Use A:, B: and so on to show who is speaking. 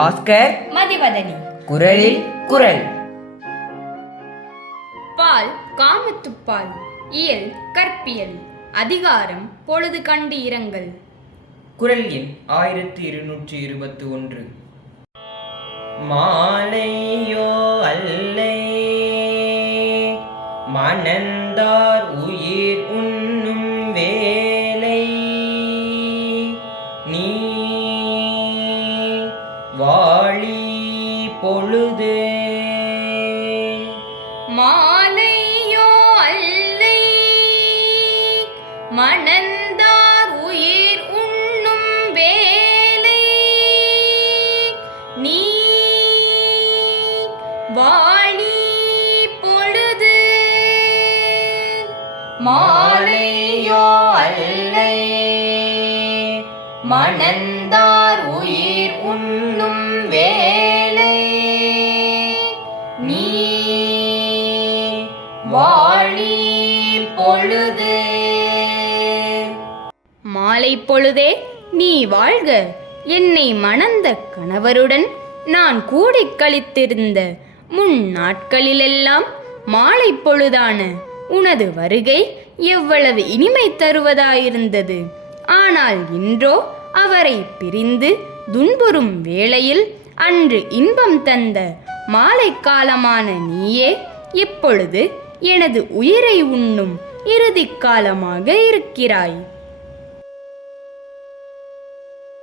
A: பாஸ்கர்.
B: மதிவதனி.
A: குரலில் குரல்.
B: பால் காமத்துப்பால் இயல் கற்பியல். அதிகாரம் பொழுது கண்டு இரங்கல்.
A: குரல் எண் ஆயிரத்தி இருநூற்றி இருபத்தி ஒன்று. மாலையோ அல்லை மணந்தார் உயிர் உண்ணும் வாழி பொழுது.
B: மாலையோ அல்லை மணந்தார் உயிர் உண்ணும் வேலை. நீ வாழி பொழுது
A: மாலையோ அல்லை மணந்தார் வாழி பொழுது.
B: மாலை பொழுதே நீ வாழ்க. என்னை மணந்த கணவருடன் நான் கூடிக் கழித்திருந்த முன் நாட்களிலெல்லாம் மாலை பொழுதான உனது வருகை எவ்வளவு இனிமை தருவதாயிருந்தது. ஆனால் இன்றோ அவரை பிரிந்து துன்புறும் வேளையில் அன்று இன்பம் தந்த மாலை காலமான நீயே இப்பொழுது எனது உயிரை உண்ணும் இறுதிக் காலமாக இருக்கிறாய்.